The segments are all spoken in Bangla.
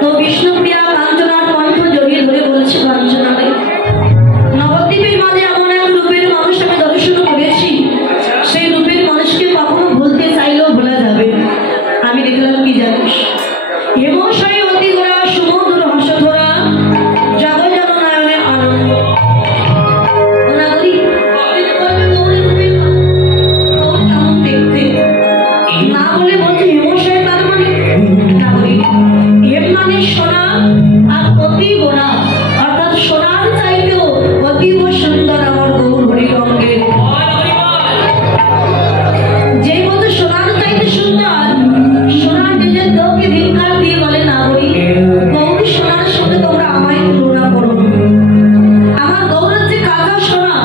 तो विष्णुप्रिया कांचनार कंठ जड़िए धरे बोलेছে কাঞ্চনারে নবদ্বীপের মাঝে এমন এক রূপের মানুষ আমি দর্শন করেছি সেই রূপের মানুষকে কখনো ভুলতে চাইলেও ভোলা যাবে আমি দেখলাম কি জানিস হেমশায়ী অতি গোরা সমুদ্র হাসধরা জগজন নয়নে আনন্দ নাগরিক কেমন দেখতে না বলে বলছে হেমশায়ী তার মানে নাগরিক এর মানে সোনা আর অতি গোরা অর্থাৎ সোনার চাইতেও অতীব সুন্দর আমার গৌর হরি রঙের যে বলতে সোনার চাইতে সুন্দর সোনার নিজের দোকে ধিক্কার দিয়ে বলে নাগরিক গৌর সোনার সাথে তোমরা আমায় তুলনা করো আমার গৌরের যে কাঁচা সোনা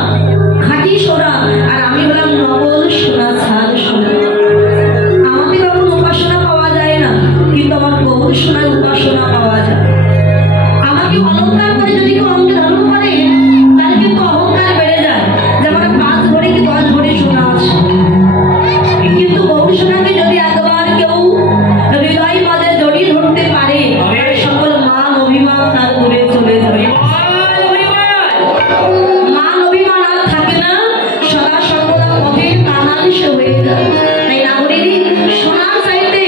খাঁটি সোনা আর আমি হলাম নকল সোনা ছাল সোনা আমাদের কখন উপাসনা পাওয়া যায় না কিন্তু আমার গৌর সোনায় উপাসনা পাওয়া যায় আমাকে অলঙ্কার করে যদি কেউ অঙ্গে ধারণ করে তাহলে কিন্তু অহংকার বেড়ে যায় যেমন 5 ভরি কি 10 ভরি সোনা আছে কিন্তু গৌর সোনাকে যদি একবার কেউ হৃদয় মাঝে জড়িয়ে ধরতে পারে সকল মান অভিমান তার দূরে চলে যাবে মান অভিমান আর থাকে না সদা সর্বদা পথের কানাংশ হয়ে যায় তাই নাগরিক সোনার চাইতে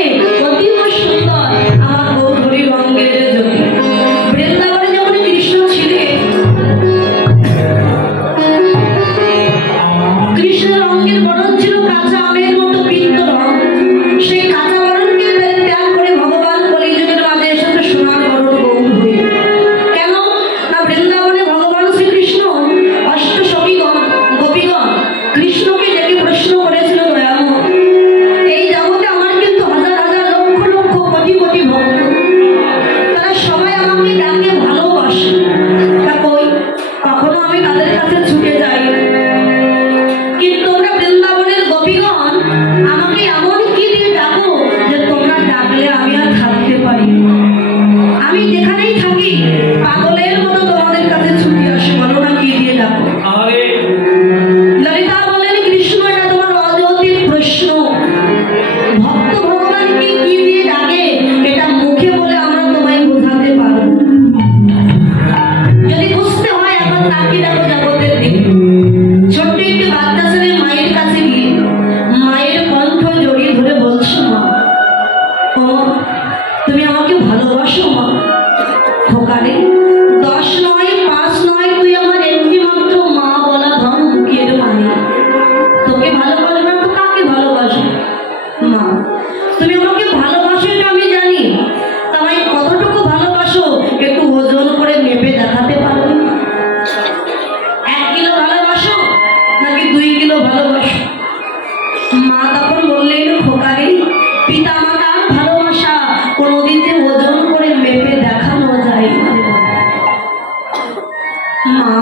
অতীব সুন্দর আমার গৌর হরি রঙের জ্যোতি বৃন্দাবনে যখন কৃষ্ণ ছিলেন কৃষ্ণের রঙের বরণ ছিল কাঁচা আমের মতো পিত্ত রঙ সেই কাঁচা বরণকে ত্যাগ করে ভগবান কলিযুগের মাঝে এসেছে সোনার বরণ গৌর হয়ে কেন না বৃন্দাবনে ভগবান শ্রীকৃষ্ণ অষ্টসখীগণ গোপীগণ কৃষ্ণকে ডেকে প্রশ্ন করেছিল দয়াময় এই জগতে আমার কিন্তু হাজার হাজার লক্ষ লক্ষ কোটি কোটি ভক্ত তারা সবাই আমাকে ডাকে ভালোবাসে তা কই কখনো আমি তাদের কাছে ছুটে যাই কিন্তু তোমরা বৃন্দাবনের গোপীগণ আমাকে এমন কি দিয়ে ডাকো যে তোমরা ডাকলে আমি আর থাকতে পারি আমি যেখানেই থাকি পাগলের মতো তোমাদের কাছে ছুটে আসি বলো না কি দিয়ে ডাকো ললিতা বলেন কৃষ্ণ এটা তোমার অযৌক্তিক প্রশ্ন ভক্ত ভগবানকে কি দিয়ে ডাকে এটা মুখে বলে আমরা তোমায় বোঝাতে পারবো যদি বুঝতে হয় এখন তাকিয়ে দেখো জগতের দিকে ছোট্ট একটি বাচ্চা ছেলে মায়ের কাছে গিয়ে মায়ের কণ্ঠ জড়িয়ে ধরে বলছো মা ও তুমি আমাকে ভালোবাসো মা খোকারে 10 নয় 5 নয় তুই আমার একটি মাত্র মা বলা ধন মুখের মানে তোকে ভালোবাসো না তো কাকে ভালোবাসো মা তুমি আমাকে ভালোবাসো এটা আমি জানি তাই কতটুকু ভালোবাসো একটু ওজন করে মেপে দেখাতে পারবে 1 কিলো ভালোবাসো নাকি 2 কিলো ভালোবাসো মা তখন বললেন খোকারে পিতা মাতার ভালোবাসা কোনোদিন যে ওজন করে মেপে দেখানো যায় না মা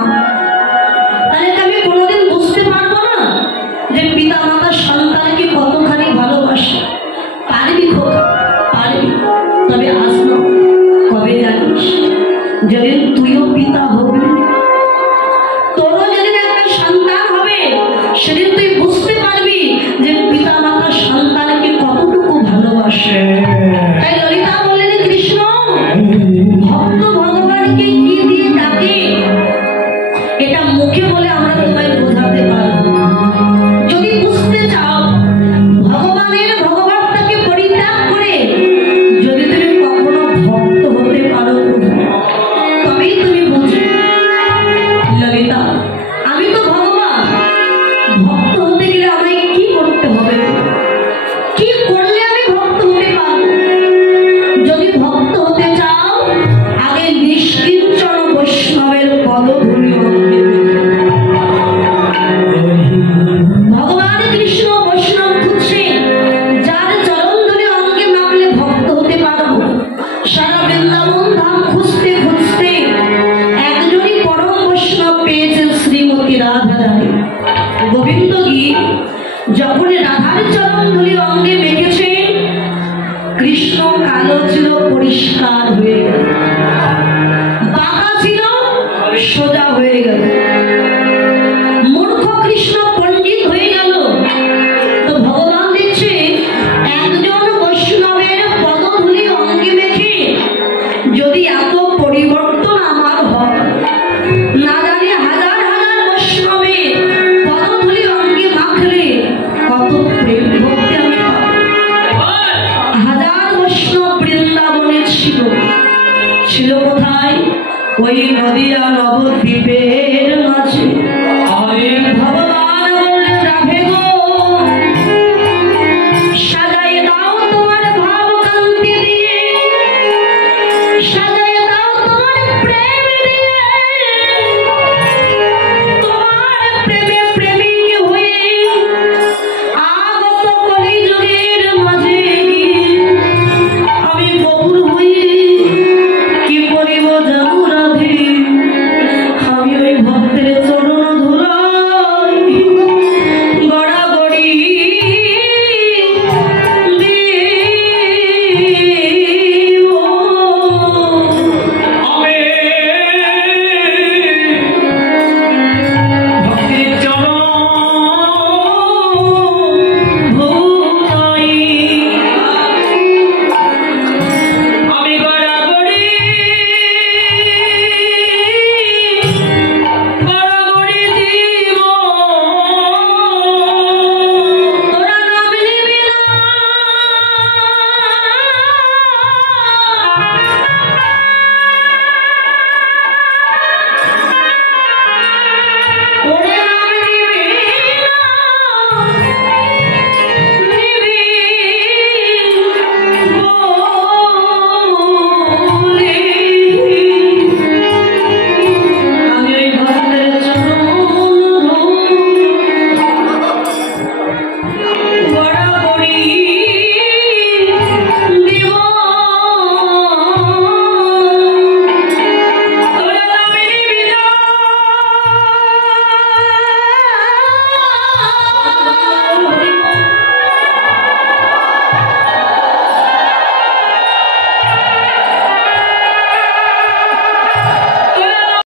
তাহলে তো আমি কোনোদিন বুঝতে পারবো না যে পিতা মাতা সন্তানকে কতখানি ভালোবাসে পারবি খোকা পারবি তবে আজ না কবে জানিস যেদিন তুইও পিতা হবি তোরও যেদিন একটা সন্তান হবে সেদিন তুই বুঝতে পারবি যে পিতা মাতা সন্তানকে কতটুকু ভালোবাসে তাই ললিতা বললেন কৃষ্ণ ভক্ত ভগবানকে কি দিয়ে ডাকে এটা মুখে বলে আমরা তোমায় বোঝাতে পারবো যদি বুঝতে চাও ভগবানের ভগবানটাকে পরিত্যাগ করে যদি তুমি কখনো ভক্ত হতে পারো তবেই তুমি বুঝবে ললিতা আমি তো ভগবান ভক্ত হতে গেলে আমায় কি করতে হবে কি করলে আমি ভক্ত হতে পারবো যদি ভক্ত হতে চাও আগে নিষ্কিঞ্চন বৈষ্ণবের পদধূলি ভগবান কৃষ্ণ বৈষ্ণব খুঁজছে যার চরণ ধরে অঙ্গে নামলে ভক্ত হতে পারবো সারা বৃন্দাবন ধাম খুঁজতে খুঁজতে একজনই পরম বৈষ্ণব পেয়েছেন শ্রীমতী রাধা রানী গোবিন্দ গীত যখন রাধার চরণ ধরে অঙ্গে মেখেছে কৃষ্ণ কালো ছিল পরিষ্কার হয়ে গেল বাঁকা ছিল সোজা হয়ে গেল দ্বীপে